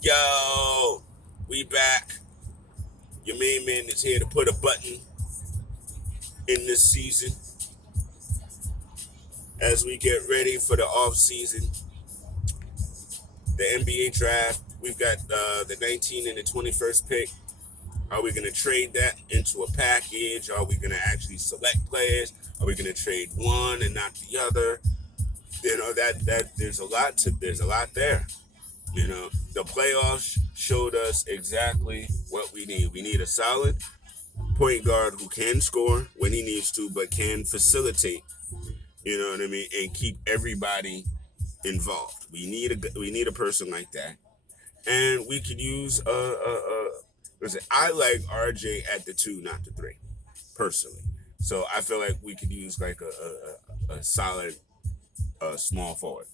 Yo, we back. Your main man is here to put a button in this season as we get ready for the off season, the NBA draft. We've got the 19 and the 21st pick. Are we going to trade that into a package? Are we going to actually select players? Are we going to trade one and not the other? That there's a lot there. The playoffs showed us exactly what we need. We need a solid point guard who can score when he needs to, but can facilitate. You know what I mean, and keep everybody involved. We need a person like that, and we could use listen. I like RJ at the two, not the three, personally. So I feel like we could use like a solid small forward.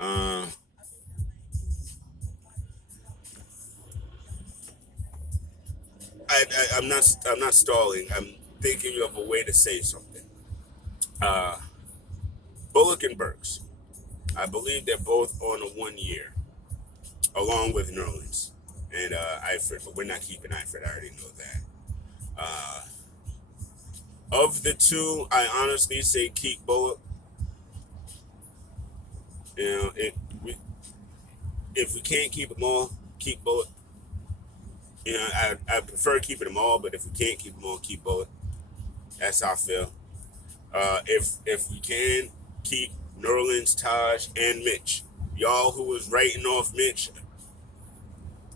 Uh, I'm not stalling. I'm thinking of a way to say something. Uh, Bullock and Burks. I believe they're both on a 1 year, along with Nerlens and Eifert, but we're not keeping Eifert. I already know that. Uh, of the two, I honestly say keep Bullock. You know, if we can't keep them all, keep Bullock. I prefer keeping them all, but if we can't keep them all, keep Bullock. That's how I feel. If we can keep Nerlens, Taj, and Mitch, y'all who was writing off Mitch,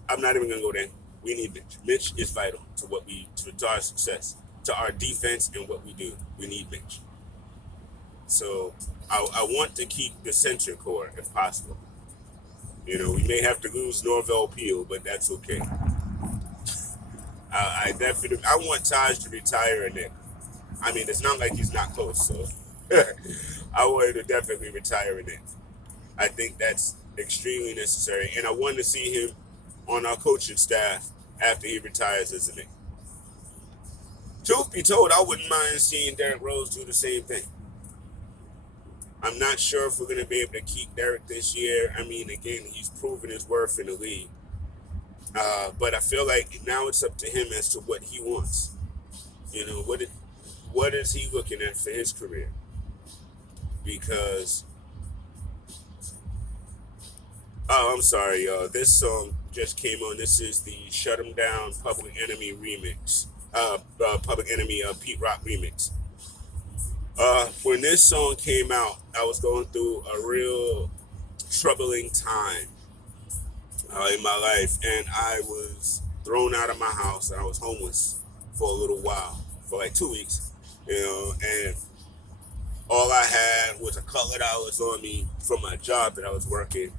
I'm not even gonna go there. We need Mitch. Mitch is vital to our success, to our defense and what we do. We need Mitch. So I want to keep the center core if possible. We may have to lose Norvell Peel, but that's okay. I want Taj to retire a Nick. I mean, it's not like he's not close, so I want him to definitely retire a Nick. I think that's extremely necessary, and I want to see him on our coaching staff after he retires as a Knick. Truth be told, I wouldn't mind seeing Derrick Rose do the same thing. I'm not sure if we're going to be able to keep Derrick this year. I mean, again, he's proven his worth in the league. But I feel like now it's up to him as to what he wants. What is he looking at for his career? Because, oh, I'm sorry, y'all. This song just came on. This is the Shut 'Em Down Public Enemy remix. Public Enemy Pete Rock remix. When this song came out, I was going through a real troubling time in my life, and I was thrown out of my house, and I was homeless for a little while, for like 2 weeks, and all I had was a couple of dollars on me from my job that I was working,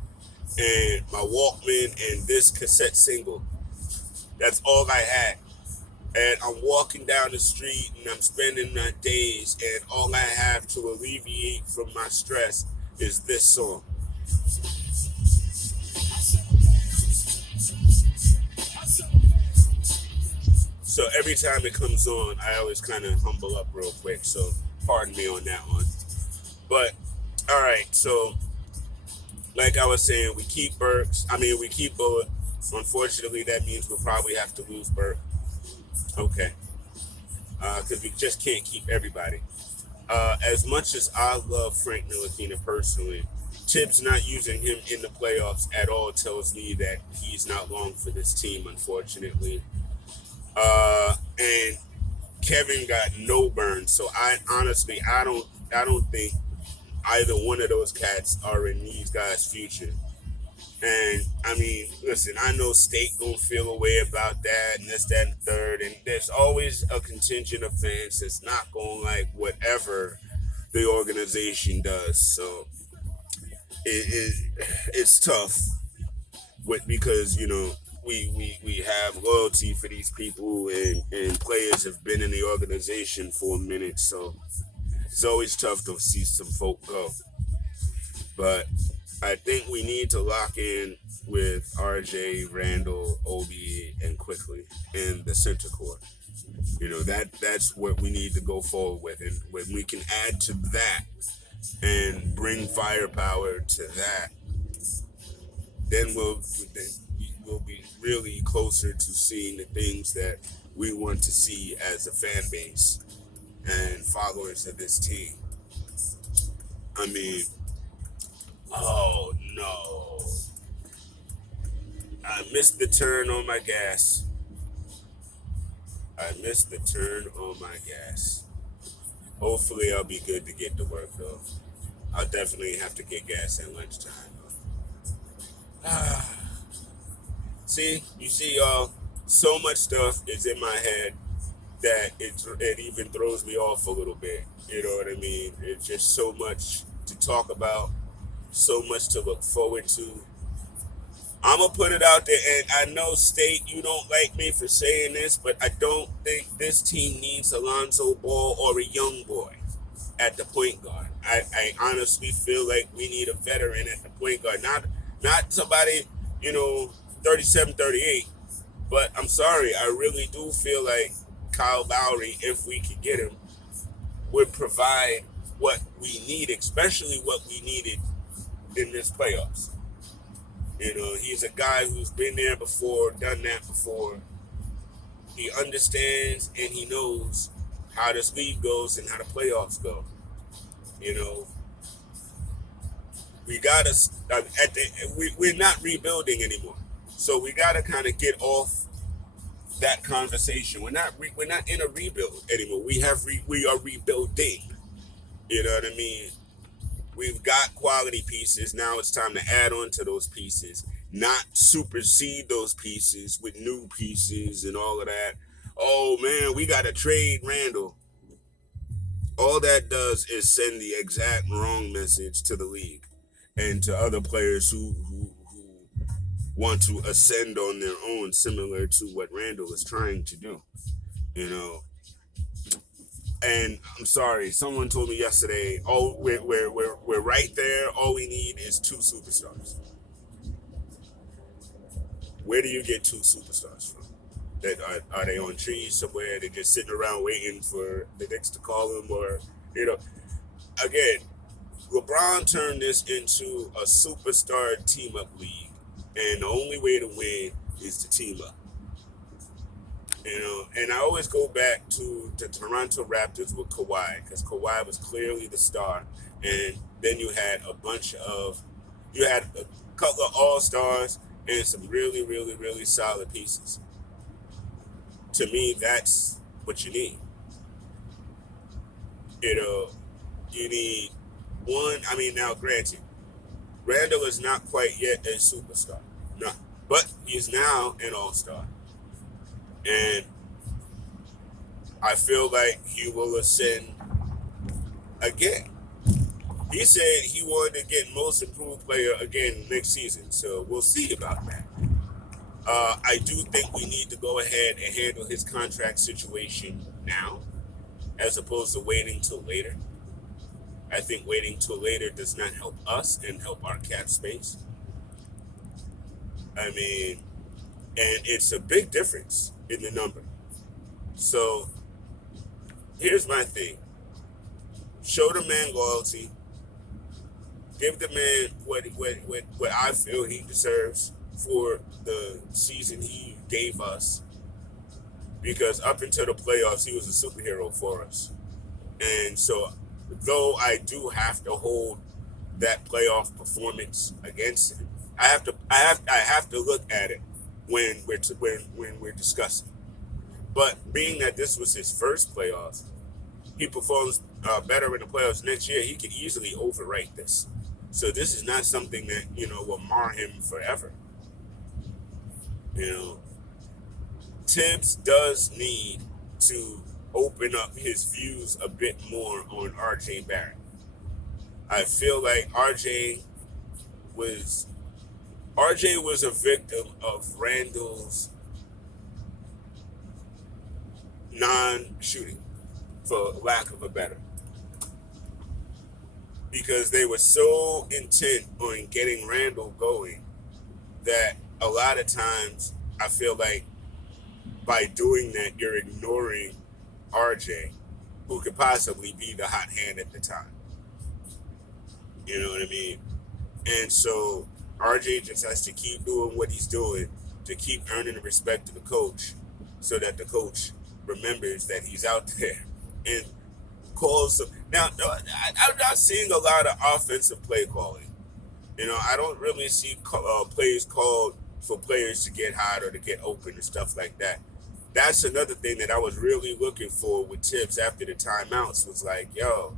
and my Walkman and this cassette single. That's all I had. And I'm walking down the street and I'm spending my days, and all I have to alleviate from my stress is this song. So every time it comes on, I always kind of humble up real quick. So pardon me on that one. But all right, so like I was saying, we keep Burks. I mean, we keep Bullock. Unfortunately, that means we'll probably have to lose Burke. Okay, because we just can't keep everybody. As much as I love Frank Ntilikina personally, Tibbs not using him in the playoffs at all tells me that he's not long for this team, unfortunately. And Kevin got no burn, so I don't think either one of those cats are in these guys' future. And I mean, listen, I know State gonna feel a way about that and this, that, and the third. And there's always a contingent of fans that's not gonna like whatever the organization does. So it's tough because we have loyalty for these people, and players have been in the organization for a minute. So it's always tough to see some folk go. But I think we need to lock in with RJ, Randall, Obi, and Quickly in the center court. That's what we need to go forward with, and when we can add to that and bring firepower to that, then we'll be really closer to seeing the things that we want to see as a fan base and followers of this team. I mean, oh no, I missed the turn on my gas. I missed the turn on my gas. Hopefully, I'll be good to get to work though. I'll definitely have to get gas at lunchtime. See, you see, y'all, so much stuff is in my head that it even throws me off a little bit. You know what I mean? It's just so much to talk about, so much to look forward to. I'm gonna put it out there, and I know State, you don't like me for saying this, but I don't think this team needs Alonzo Ball or a young boy at the point guard. I honestly feel like we need a veteran at the point guard, not somebody, 37, 38. But I'm sorry, I really do feel like Kyle Lowry, if we could get him, would provide what we need, especially what we needed in this playoffs. He's a guy who's been there before, done that before. He understands and he knows how this league goes and how the playoffs go. We gotta we're not rebuilding anymore, so we gotta kind of get off that conversation. We're not in a rebuild anymore. We are rebuilding. You know what I mean? We've got quality pieces. Now it's time to add on to those pieces, not supersede those pieces with new pieces and all of that. Oh man, we got to trade Randall. All that does is send the exact wrong message to the league and to other players who want to ascend on their own, similar to what Randall is trying to do. And I'm sorry, someone told me yesterday, oh, we're right there. All we need is two superstars. Where do you get two superstars from? That are they on trees somewhere? They're just sitting around waiting for the Knicks to call them, or again, LeBron turned this into a superstar team up league, and the only way to win is to team up. And I always go back to the Toronto Raptors with Kawhi, because Kawhi was clearly the star, and then you had a couple of all-stars and some really, really, really solid pieces. To me, that's what you need. You need one. I mean, now granted, Randall is not quite yet a superstar, no, but he's now an all-star. And I feel like he will ascend again. He said he wanted to get most improved player again next season, so we'll see about that. I do think we need to go ahead and handle his contract situation now, as opposed to waiting till later. I think waiting till later does not help us and help our cap space. I mean, and it's a big difference in the number. So here's my thing. Show the man loyalty. Give the man what I feel he deserves for the season he gave us. Because up until the playoffs, he was a superhero for us. And so, though I do have to hold that playoff performance against him, I have to look at it when we're discussing. But being that this was his first playoffs, he performs better in the playoffs next year. He could easily overwrite this. So this is not something that will mar him forever. Tibbs does need to open up his views a bit more on RJ Barrett. I feel like RJ was a victim of Randall's non-shooting, for lack of a better. Because they were so intent on getting Randall going that a lot of times I feel like by doing that, you're ignoring RJ, who could possibly be the hot hand at the time. You know what I mean? And so RJ just has to keep doing what he's doing to keep earning the respect of the coach, so that the coach remembers that he's out there and calls. Now, no, I'm not seeing a lot of offensive play calling. I don't really see plays called for players to get hot or to get open and stuff like that. That's another thing that I was really looking for with Tibbs after the timeouts was like, yo,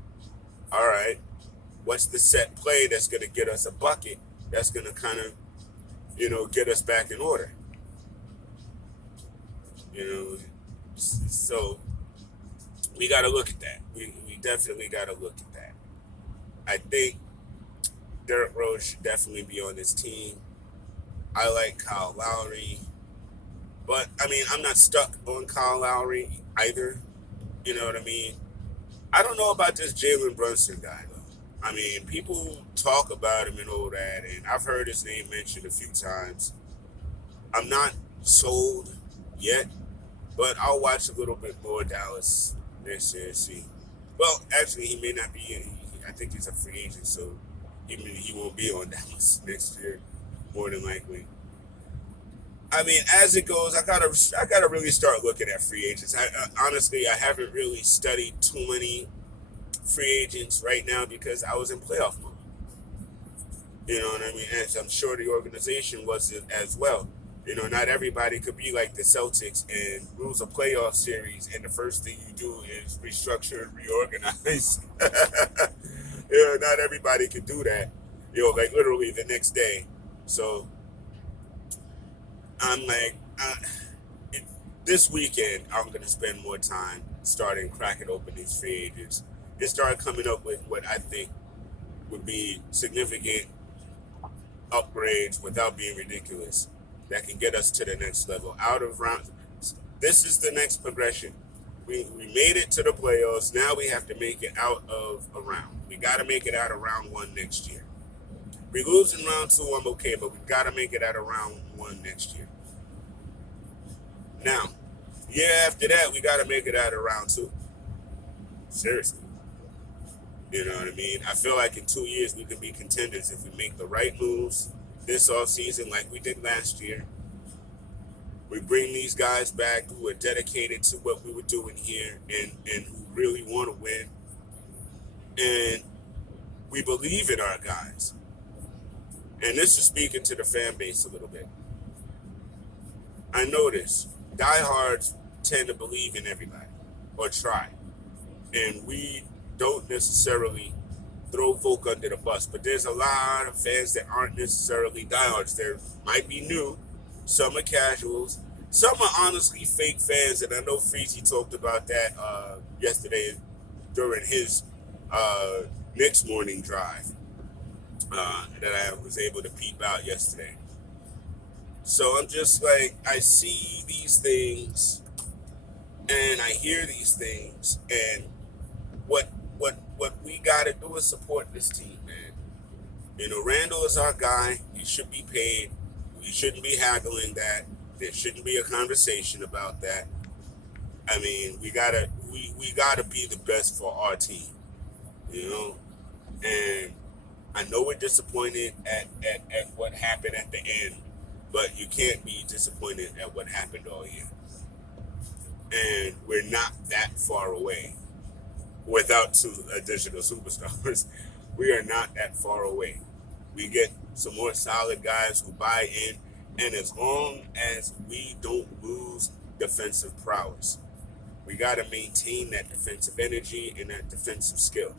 all right, what's the set play that's going to get us a bucket that's going to kind of, get us back in order? So we got to look at that. We definitely got to look at that. I think Derrick Rose should definitely be on this team. I like Kyle Lowry. But, I mean, I'm not stuck on Kyle Lowry either. You know what I mean? I don't know about this Jalen Brunson guy, though. I mean, people talk about him and all that, and I've heard his name mentioned a few times. I'm not sold yet, but I'll watch a little bit more Dallas next year and see. Well, actually, he may not be. I think he's a free agent, so he won't be on Dallas next year, more than likely. I mean, as it goes, I gotta really start looking at free agents. Honestly, I haven't really studied too many free agents right now because I was in playoff mode. You know what I mean? And I'm sure the organization was as well. Not everybody could be like the Celtics and lose a playoff series, and the first thing you do is restructure and reorganize. Not everybody could do that. Like literally the next day. So I'm like, this weekend, I'm going to spend more time starting cracking open these free agents and start coming up with what I think would be significant upgrades without being ridiculous that can get us to the next level. Out of round, this is the next progression. We made it to the playoffs. Now we have to make it out of a round. We got to make it out of round one next year. We lose in round two, I'm okay, but we got to make it out of round one next year. Now, year after that, we got to make it out of round two. Seriously. You know what I mean? I feel like in 2 years, we can be contenders if we make the right moves this offseason like we did last year. We bring these guys back who are dedicated to what we were doing here and who really want to win. And we believe in our guys. And this is speaking to the fan base a little bit. I notice diehards tend to believe in everybody or try. And we don't necessarily throw folk under the bus, but there's a lot of fans that aren't necessarily diehards. There might be new, some are casuals, some are honestly fake fans, and I know Freezy talked about that yesterday during his Knicks morning drive that I was able to peep out yesterday. So I'm just like, I see these things and I hear these things, and what we gotta do is support this team, man. Randall is our guy. He should be paid. We shouldn't be haggling that. There shouldn't be a conversation about that. I mean, we gotta be the best for our team, And I know we're disappointed at what happened at the end, but you can't be disappointed at what happened all year. And we're not that far away. Without two additional superstars, we are not that far away. We get some more solid guys who buy in, and as long as we don't lose defensive prowess, we got to maintain that defensive energy and that defensive skill.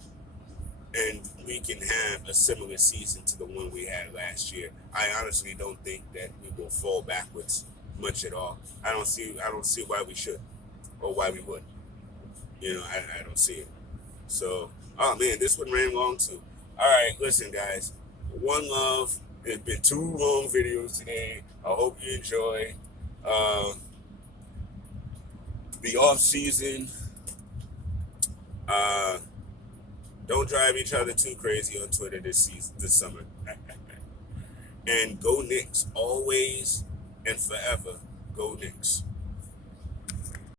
And we can have a similar season to the one we had last year. I honestly don't think that we will fall backwards much at all. I don't see why we should or why we would. I don't see it. So, oh man, this one ran long too. All right, listen, guys. One love. It's been 2 long videos today. I hope you enjoy the off season. Don't drive each other too crazy on Twitter this summer. And go Knicks, always and forever. Go Knicks.